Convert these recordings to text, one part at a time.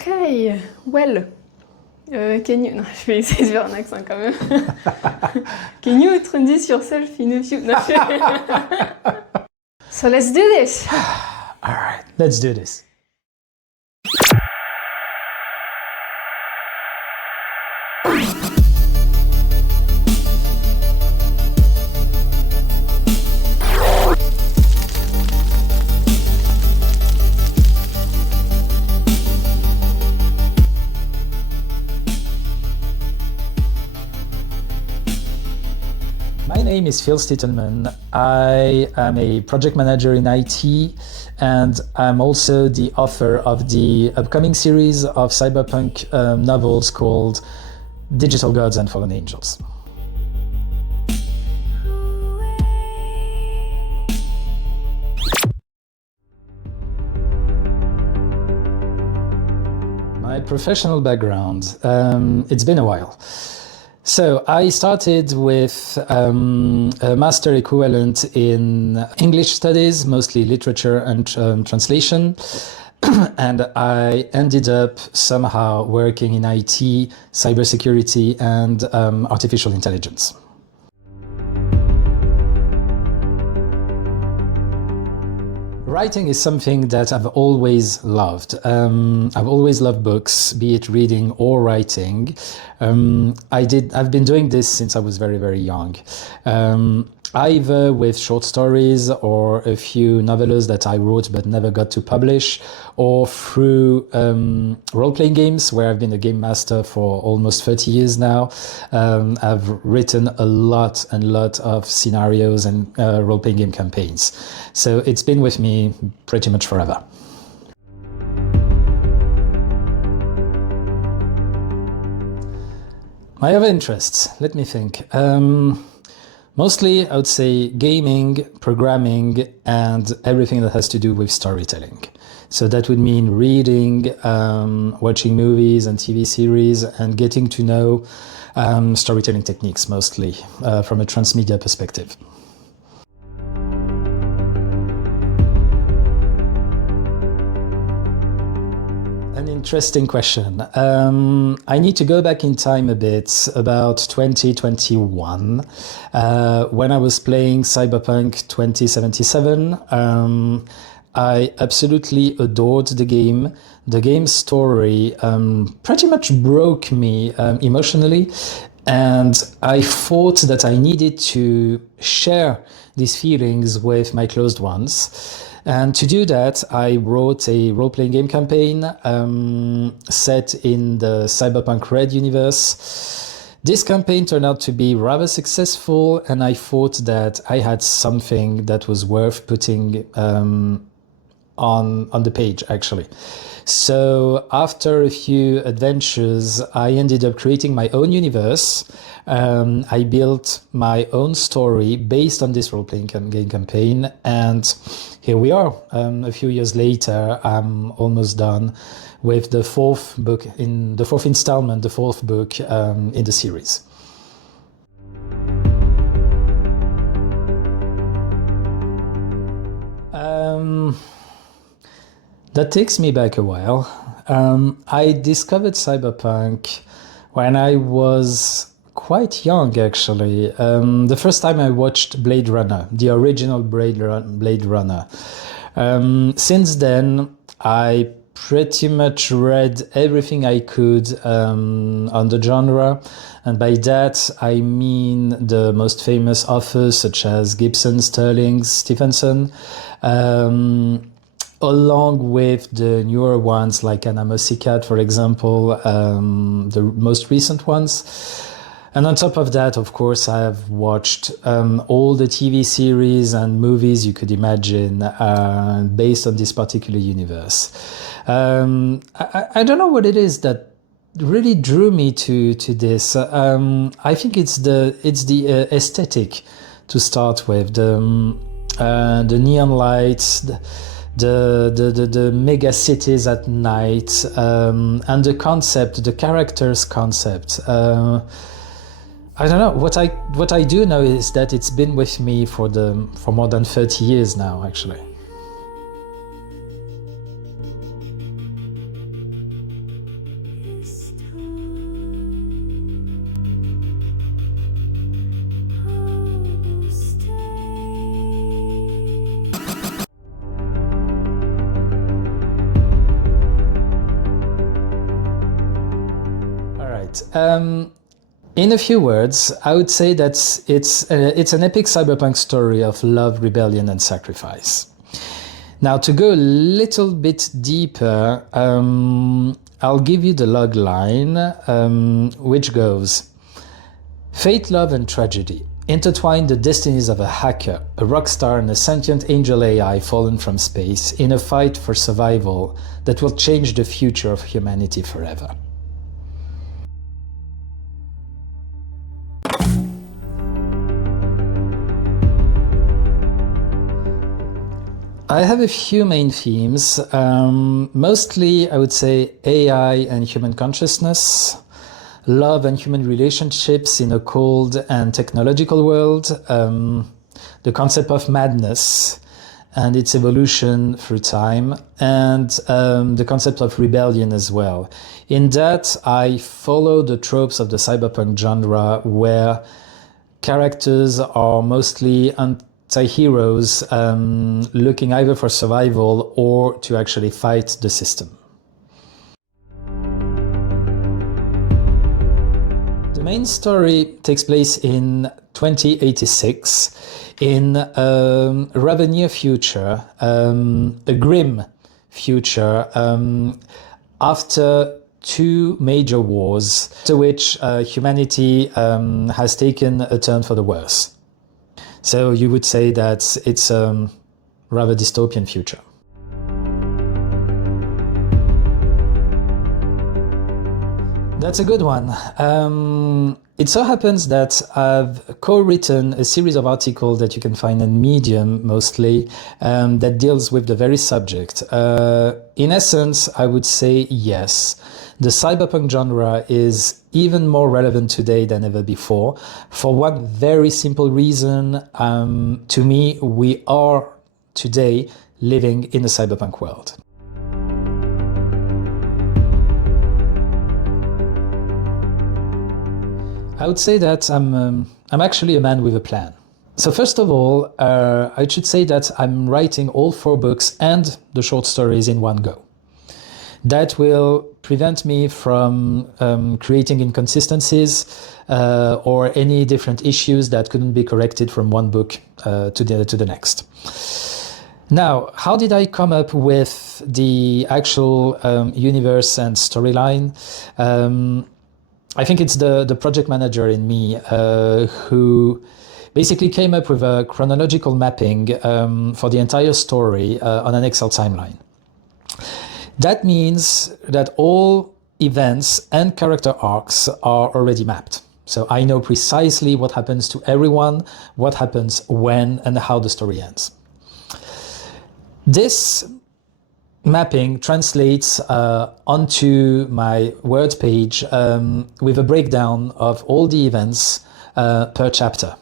Okay, well, can you... Non, je vais essayer de faire un accent quand même. Can you introduce yourself in a few... No, So let's do this. All right, let's do this. My name is Phil Stitelmann. I am a project manager in IT, and I'm also the author of the upcoming series of cyberpunk novels called Digital Gods and Fallen Angels. My professional background, it's been a while. So I started with a master equivalent in English studies, mostly literature and translation. And I ended up somehow working in IT, cybersecurity, and artificial intelligence. Writing is something that I've always loved. I've always loved books, be it reading or writing. I've been doing this since I was very, very young. Either with short stories or a few novellas that I wrote but never got to publish, or through role-playing games where I've been a game master for almost 30 years now. I've written a lot of scenarios and role-playing game campaigns. So it's been with me pretty much forever. My other interests, let me think. Mostly, I would say gaming, programming, and everything that has to do with storytelling. So that would mean reading, watching movies and TV series, and getting to know storytelling techniques, mostly from a transmedia perspective. An interesting question. I need to go back in time a bit, about 2021, when I was playing Cyberpunk 2077. I absolutely adored the game. The game's story pretty much broke me emotionally, and I thought that I needed to share these feelings with my closed ones. And to do that, I wrote a role-playing game campaign set in the Cyberpunk Red universe. This campaign turned out to be rather successful, and I thought that I had something that was worth putting on the page, actually. So after a few adventures, I ended up creating my own universe. I built my own story based on this role-playing game campaign, and here we are. A few years later, I'm almost done with the fourth book, in the fourth installment, the fourth book in the series. That takes me back a while. I discovered Cyberpunk when I was quite young, actually. The first time I watched Blade Runner, the original Blade Runner. Since then, I pretty much read everything I could on the genre. And by that, I mean the most famous authors such as Gibson, Sterling, Stephenson, along with the newer ones like Anna Musicat, for example, the most recent ones. And on top of that, of course, I have watched all the TV series and movies you could imagine based on this particular universe. I don't know what it is that really drew me to this. I think it's the aesthetic to start with, the neon lights, the mega cities at night, and the concept, the characters concept. I don't know. What I do know is that it's been with me for more than 30 years now, actually. right. In a few words, I would say that it's an epic cyberpunk story of love, rebellion, and sacrifice. Now, to go a little bit deeper, I'll give you the log line, which goes: fate, love, and tragedy intertwine the destinies of a hacker, a rock star, and a sentient angel AI fallen from space in a fight for survival that will change the future of humanity forever. I have a few main themes, mostly I would say AI and human consciousness, love and human relationships in a cold and technological world, the concept of madness and its evolution through time, and the concept of rebellion as well. In that, I follow the tropes of the cyberpunk genre where characters are mostly anti-heroes looking either for survival or to actually fight the system. The main story takes place in 2086 in a rather near future, a grim future, after two major wars, to which humanity has taken a turn for the worse. So you would say that it's a rather dystopian future. That's a good one. It so happens that I've co-written a series of articles that you can find in Medium mostly, that deals with the very subject. In essence, I would say yes. The cyberpunk genre is even more relevant today than ever before, for one very simple reason. To me, we are today living in a cyberpunk world. I would say that I'm actually a man with a plan. So first of all, I should say that I'm writing all 4 books and the short stories in one go. That will prevent me from creating inconsistencies or any different issues that couldn't be corrected from one book to the next. Now, how did I come up with the actual universe and storyline? I think it's the project manager in me who basically came up with a chronological mapping for the entire story on an Excel timeline. That means that all events and character arcs are already mapped. So I know precisely what happens to everyone, what happens when, and how the story ends. This mapping translates onto my Word page with a breakdown of all the events per chapter.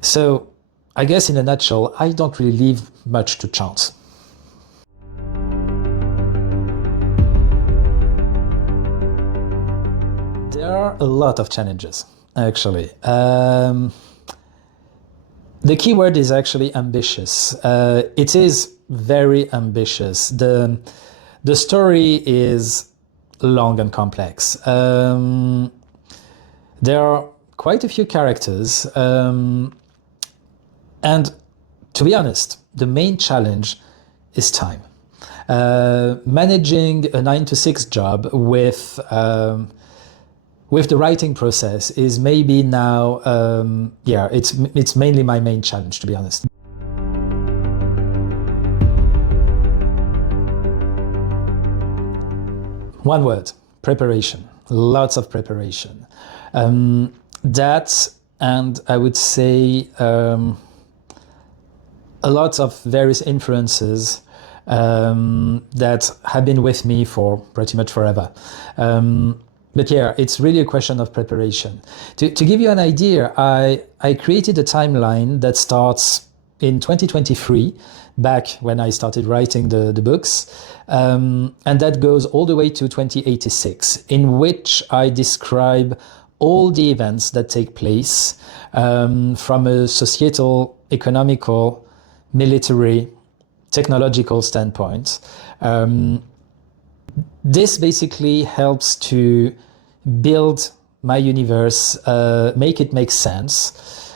So I guess in a nutshell, I don't really leave much to chance. There are a lot of challenges, actually. The key word is actually ambitious. It is very ambitious. The story is long and complex. There are quite a few characters, and to be honest, the main challenge is time. Managing a 9-to-6 job with the writing process is maybe now, it's mainly my main challenge, to be honest. One word: preparation. Lots of preparation. That, and I would say a lot of various influences that have been with me for pretty much forever. But yeah, it's really a question of preparation. To give you an idea, I created a timeline that starts in 2023, back when I started writing the books, and that goes all the way to 2086, in which I describe all the events that take place from a societal, economical, military, technological standpoint. This basically helps to build my universe, make it make sense,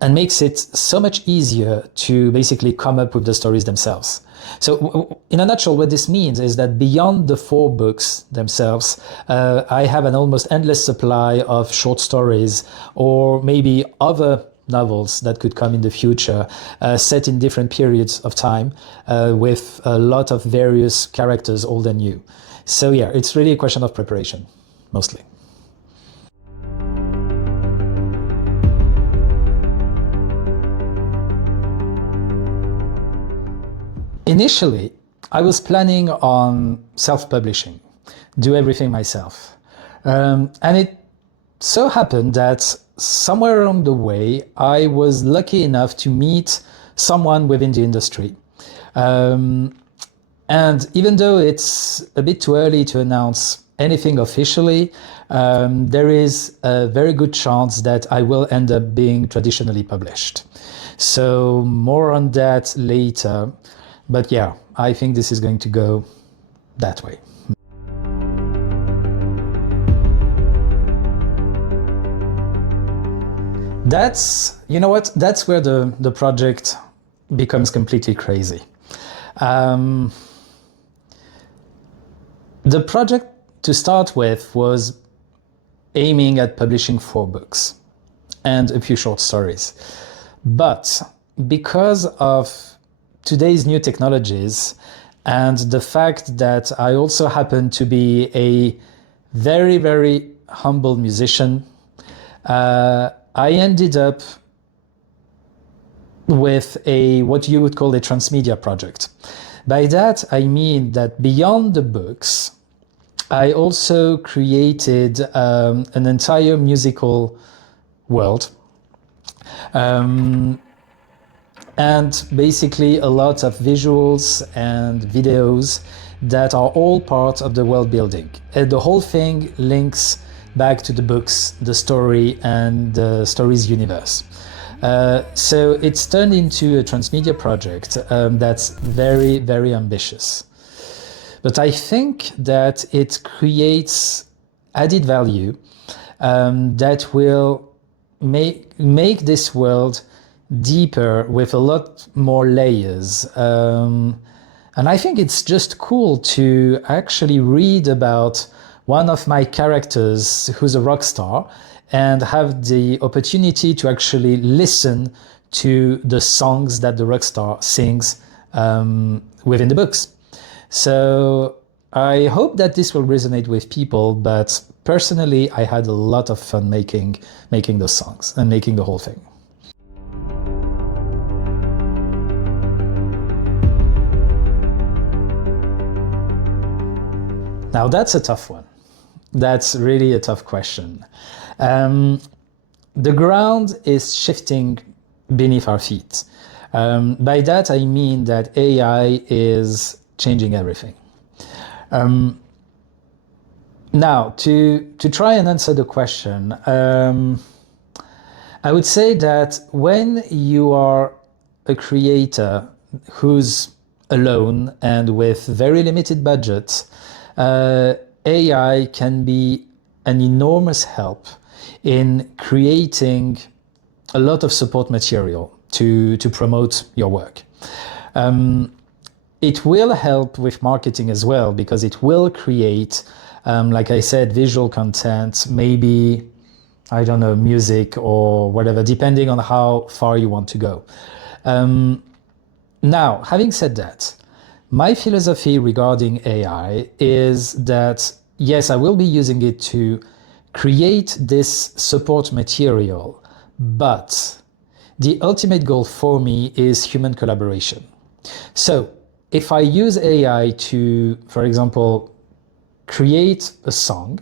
and makes it so much easier to basically come up with the stories themselves. So in a nutshell, what this means is that beyond the 4 books themselves, I have an almost endless supply of short stories or maybe other novels that could come in the future, set in different periods of time, with a lot of various characters, old and new. So yeah, it's really a question of preparation, mostly. Initially, I was planning on self-publishing, do everything myself. And it so happened that somewhere along the way, I was lucky enough to meet someone within the industry. And even though it's a bit too early to announce anything officially, there is a very good chance that I will end up being traditionally published. So more on that later. But yeah, I think this is going to go that way. You know what, that's where the project becomes completely crazy. The project to start with was aiming at publishing 4 books and a few short stories. But because of today's new technologies and the fact that I also happen to be a very, very humble musician, I ended up with what you would call a transmedia project. By that, I mean that beyond the books, I also created an entire musical world. And basically a lot of visuals and videos that are all part of the world building. And the whole thing links back to the books, the story, and the story's universe. So it's turned into a transmedia project that's very, very ambitious. But I think that it creates added value that will make this world deeper with a lot more layers. And I think it's just cool to actually read about one of my characters who's a rock star and have the opportunity to actually listen to the songs that the rock star sings within the books. So I hope that this will resonate with people, but personally I had a lot of fun making those songs and making the whole thing. Now that's a tough one. That's really a tough question. The ground is shifting beneath our feet. By that I mean that AI is changing everything. Now, to try and answer the question, I would say that when you are a creator who's alone and with very limited budgets, AI can be an enormous help in creating a lot of support material to promote your work. It will help with marketing as well, because it will create, like I said, visual content, maybe, I don't know, music or whatever, depending on how far you want to go. Now, having said that, my philosophy regarding AI is that, yes, I will be using it to create this support material, but the ultimate goal for me is human collaboration. So if I use AI to, for example, create a song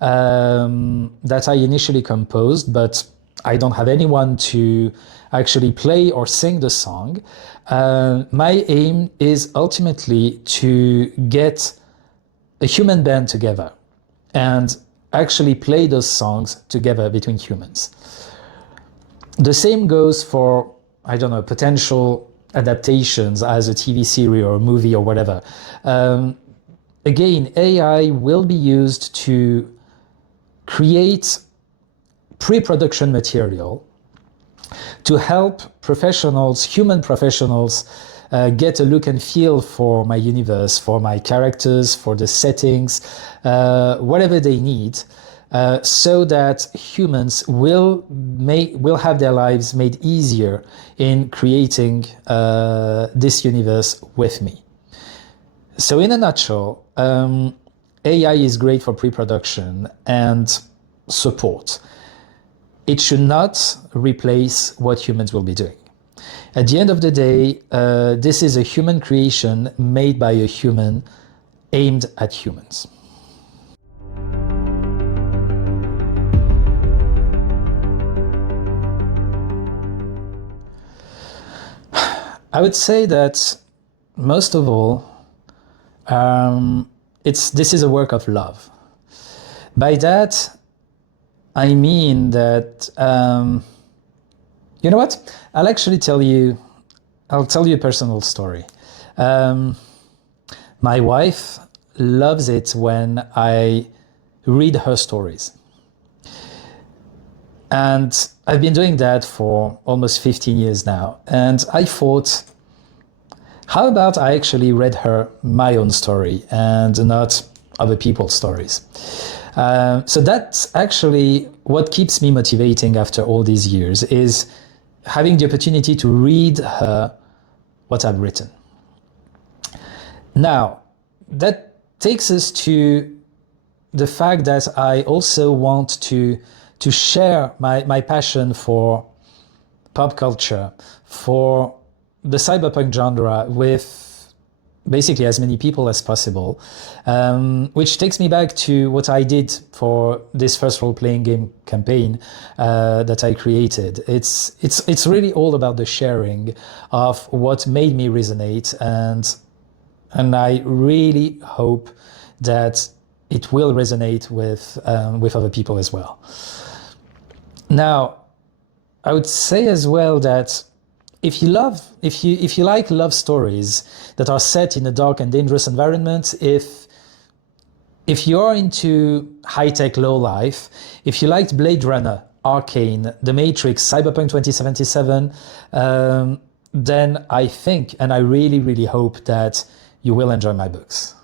that I initially composed, but I don't have anyone to actually play or sing the song, my aim is ultimately to get a human band together and actually play those songs together between humans. The same goes for, I don't know, potential adaptations as a TV series or a movie or whatever. Again, AI will be used to create pre-production material to help professionals, human professionals, get a look and feel for my universe, for my characters, for the settings, whatever they need, so that humans will have their lives made easier in creating this universe with me. So in a nutshell, AI is great for pre-production and support. It should not replace what humans will be doing. At the end of the day, this is a human creation made by a human, aimed at humans. I would say that most of all, this is a work of love. By that, I mean that, you know what? I'll tell you a personal story. My wife loves it when I read her stories. And I've been doing that for almost 15 years now. And I thought, how about I actually read her my own story and not other people's stories? So that's actually what keeps me motivating after all these years, is having the opportunity to read her what I've written. Now, that takes us to the fact that I also want to share my passion for pop culture, for the cyberpunk genre with basically as many people as possible, which takes me back to what I did for this first role-playing game campaign that I created. It's really all about the sharing of what made me resonate, and I really hope that it will resonate with other people as well. Now, I would say as well that if you like love stories that are set in a dark and dangerous environment, if you're into high-tech low life, if you liked Blade Runner, Arcane, The Matrix, Cyberpunk 2077, then I think, and I really, really hope that you will enjoy my books.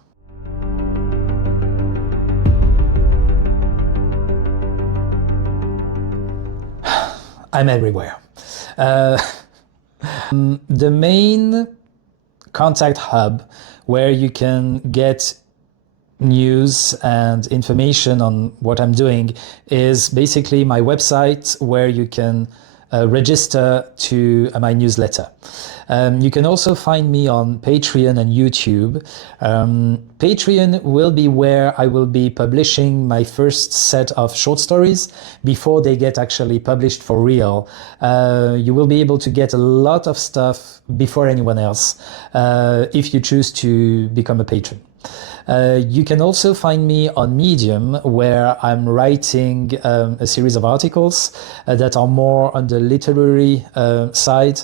I'm everywhere. The main contact hub where you can get news and information on what I'm doing is basically my website, where you can register to my newsletter. You can also find me on Patreon and YouTube. Patreon will be where I will be publishing my first set of short stories before they get actually published for real. You will be able to get a lot of stuff before anyone else if you choose to become a patron. You can also find me on Medium, where I'm writing a series of articles that are more on the literary side,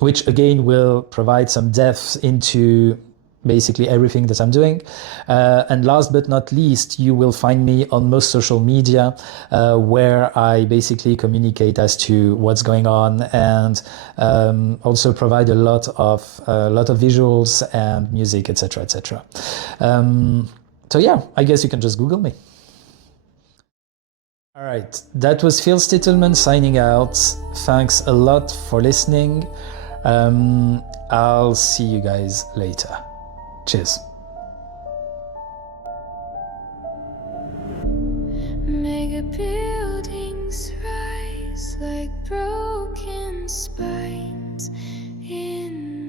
which again will provide some depth into basically everything that I'm doing. And last but not least, you will find me on most social media, where I basically communicate as to what's going on, and also provide a lot of visuals and music, etc., etc. So yeah, I guess you can just Google me. All right, that was Phil Stitelmann signing out. Thanks a lot for listening. I'll see you guys later. Cheers. Mega buildings rise like broken spines in